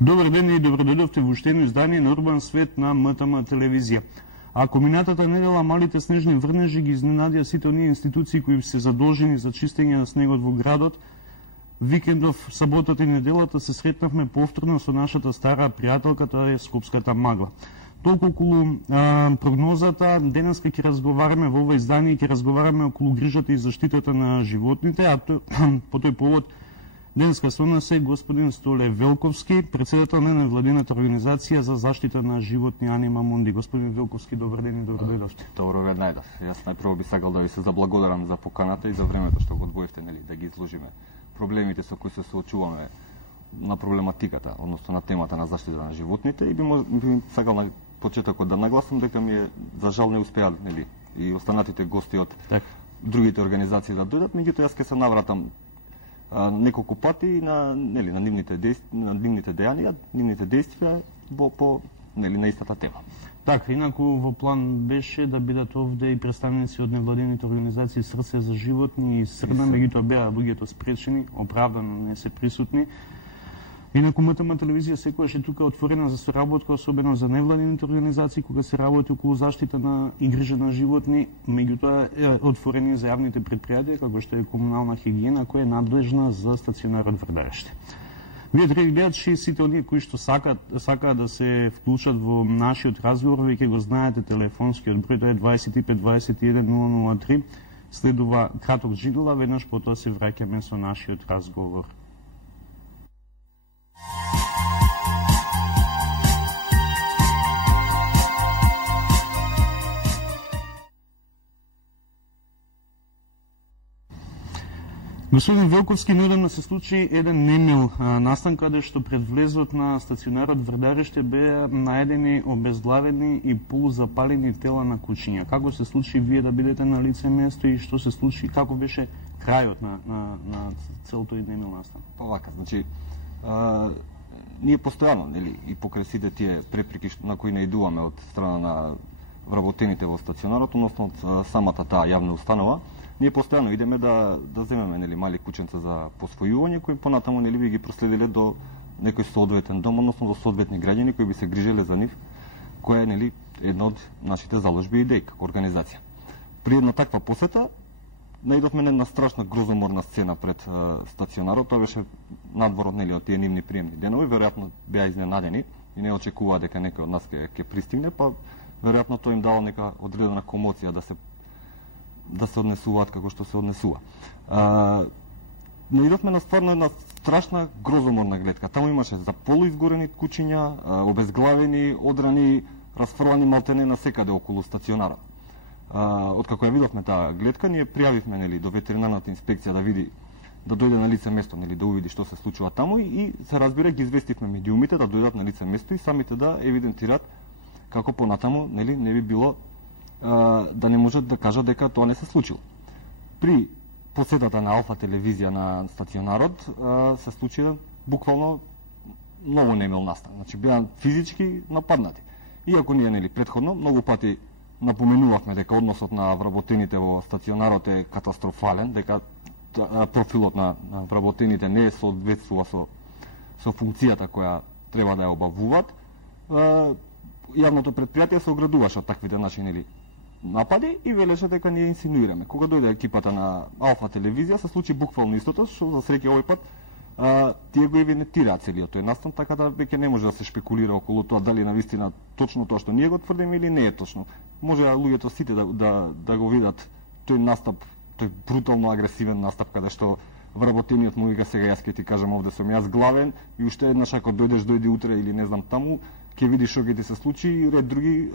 Добар ден и добродојдовте во уште едно издание на Урбан свет на МТМ телевизија. Ако минатата недела малите снежни врнежи ги изненадија сите оние институции кои се задолжени за чистење на снегот во градот, викендов, саботата и неделата се сретнавме повторно со нашата стара пријателка, тоа е скопската магла. Толку околу прогнозата, денеска ќе разговараме во ова издание, ќе разговараме околу грижата и заштитата на животните, а по тој повод денеска со нас е господин Столе Велковски, председател на невладината организација за заштита на животни Анима Мунди. Господин Велковски, добар ден и добродојдовте. Добро ве најдов. Јас најпрво би сакал да ви се заблагодарам за поканата и за времето што го одвоивте, нели, да ги изложиме проблемите со кои се соочуваме на проблематиката, односно на темата на заштита на животните, и би сакал на почетокот да нагласам дека ми е за жал не успеа, нели, и останатите гости од другите организации да дојдат, меѓутоа јас ќе се навратам неколку пати на нивните дејанија, нивните действија по на истата тема. Така, инаку во план беше да бидат овде и представници од невладините организации Срце за животни и Срна, меѓутоа беа луѓето спречени, оправдано не се присутни. Инаку МТМ телевизија секогаш е тука отворена за соработка, особено за невладините организации кога се работи околу заштита на и грижа на животни, меѓутоа е отворени за јавните предпријатија како што е комунална хигиена која е надлежна за стационарот Врдареште. Вие, драги гледачи, сите оние кои што сакаат да се вклучат во нашиот разговор, веќе го знаете, телефонскиот број тоа е 25 21 003. Следува краток джингл, веднаш потоа се враќаме со нашиот разговор. Господин Велковски, недавно се случи еден немил настан каде што пред влезот на стационарот Врдареште беа наедени обезглавени и полузапалени тела на кучиња. Како се случи вие да бидете на лице место и што се случи, како беше крајот на цел тој немил настан? Вака, значи, ние постојано, нели, и покрај сите тие препреки на кои наидуваме од страна на вработените во стационарот, односно од самата таа јавна установа, ние постојано идеме да земеме, нели, мали кученца за посвојување, кои понатаму, нели, би ги проследиле до некој соодветен дом, односно до соодветни граѓани кои би се грижеле за нив, која е, нели, една од нашите заложби и идеи како организација. При една таква посета наидовме на една страшна грозоморна сцена пред стационарот. Тоа беше надвор, нели, од тие нивни приемни денови, веројатно беа изненадени и не очекуваа дека некој од нас ќе пристигне, па веројатно тоа им дало нека одредена комоција да се однесуваат како што се однесува. Наидовме на стварно една страшна грозоморна гледка. Таму имаше за полуизгорени кучиња, обезглавени, одрани, расфрлани малтене на секаде околу стационарот. Откако ја видовме таа гледка, ние пријавивме, нели, до ветеринарната инспекција да дојде на лице место, нели, да увиди што се случува таму, и се разбира ги известивме медиумите да дојдат на лице место и самите да евидентираат како понатаму, нели, не би било да не можат да кажат дека тоа не се случило. При посетата на Алфа телевизија на стационарот се случи буквално многу немил настан. Значи беа физички нападнати. Иако ние, нели, предходно многу пати напоменувавме дека односот на вработените во стационарот е катастрофален, дека профилот на вработените не соодветствува со функцијата која треба да ја обавуваат, јавното предпријатие се оградуваше од таквите наши, нели, напади и велеше дека ние инсинуираме. Кога дојде екипата на Алфа телевизија, се случи буквално истото, што за среќа овој пат тие го евидентираат целиот тој настан, така да веќе не може да се шпекулира околу тоа дали навистина точно тоа што ние го тврдиме или не е точно. Може луѓето сите да го видат тој настап, тој брутално агресивен настап, каде што вработениот му вика сега јас ќе ти кажам овде сум јас главен и уште еднаш ако дојди утре или не знам таму, ќе видиш што ќе ти се случи и ред други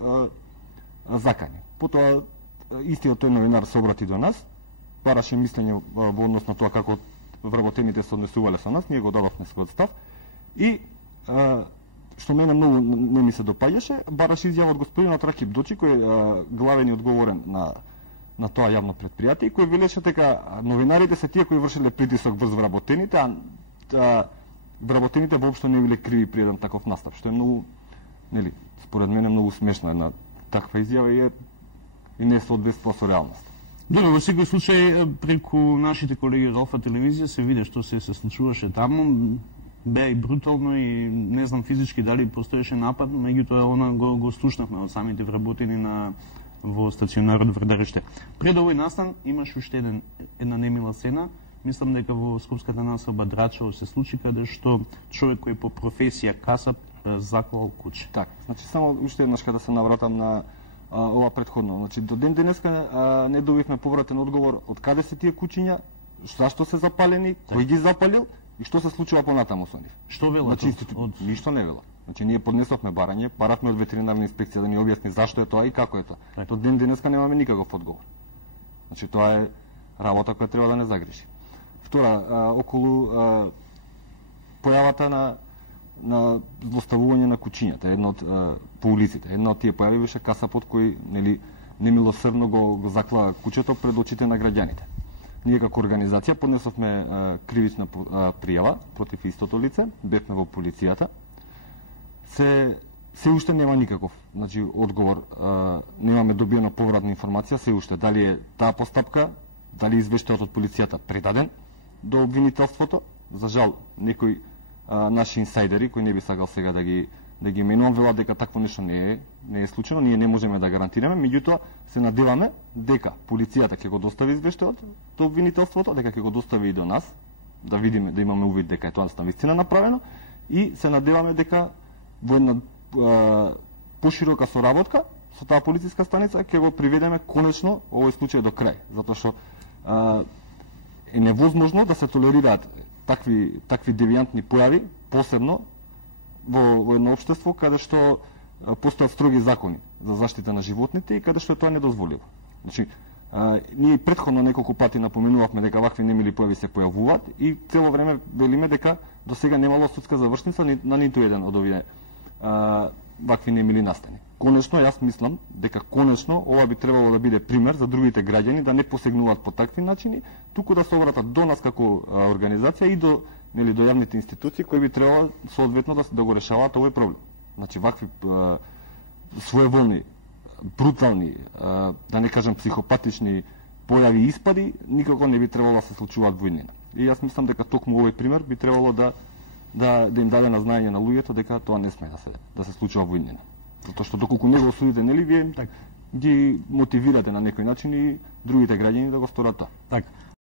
закани. Потоа истиот тој новинар се обрати до нас, бараше мислење во однос на тоа како вработените се однесувале со нас, ние го дадовме својот став и што мене многу не ми се допаѓаше, бараше изјава од господинот Ракип Дочи, кој е главен и одговорен на тоа јавно предпријатие, и кој велеше дека новинарите се тие кои вршеле притисок врз вработените, а вработените воопшто не биле криви при еден таков настап, што е многу, нели, според мене многу смешно една таква изјава и не соодветствува со реалност. Добро, во секој случај преку нашите колеги од Алфа телевизија се виде што се случуваше таму. беа и брутално и не знам физички дали постоеше напад, меѓутоа она го слушнавме од самите вработени во стационарот во Рдариште. Пред овој настан имаш уште една немила сцена. Мислам дека во скопската населба Драчево се случи каде што човек кој по професија касап заклал куче. Така, значи само уште еднаш кога се навратам на ова претходно. Значи до ден денеска не добивме повратен одговор од каде се тие кучиња, зашто се запалени, кој ги запалил и што се случува понатаму со нив. Што вела? Значи, ништо не вела. Значи ние поднесовме барање, паравме од ветеринарна инспекција да ни објасни зашто е тоа и како е тоа. До ден денеска немаме никаков одговор. Значи тоа е работа која треба да не загреши. Втора, околу појавата на злоставување на кучињата, една од по улиците. Една од тие појави беше касапот кој немилосрдно го заклаа кучето пред очите на граѓаните. Ние како организација поднесовме кривична пријава против истото лице, бевме во полицијата. Се уште нема никаков, значи одговор, немаме добиена повратна информација, се уште дали е таа постапка, дали извештајот од полицијата предаден до обвинителството. За жал, некои наши инсайдери, кои не би сакал сега да ги именувам, велат дека такво нешто не е случено, ние не можеме да гарантираме, меѓутоа се надеваме дека полицијата ќе го достави извештајот до обвинителството, дека ќе го достави и до нас, да видиме, да имаме увид дека е тоа навистина направено, и се надеваме дека во една поширока соработка со таа полициска станица ќе го приведеме конечно овој случај до крај, затоа што е невозможно да се толерираат такви девијантни појави, посебно во едно општество каде што постојат строги закони за заштита на животните и каде што е тоа недозволиво. Значи, ние претходно неколку пати напоменувавме дека вакви немили појави се појавуваат и цело време велиме дека до сега немало судска завршница на ниту еден од овие вакви немили настани. Конечно, јас мислам дека конечно ова би требало да биде пример за другите граѓани да не посегнуваат по такви начини, туку да се обратат до нас како организација и до јавните институции кои би требало соодветно да го решаваат овој проблем. Значи вакви своеволни, брутални, да не кажам психопатични појави и испади никако не би требало да се случуваат во иднина. И јас мислам дека токму овој пример би требало да им даде на знаење на луѓето дека тоа не сме да се случува во иднина. Затоа што доколку не го осудите, нели вие ги мотивирате на некој начин и другите граѓани да го сторат тоа. Така.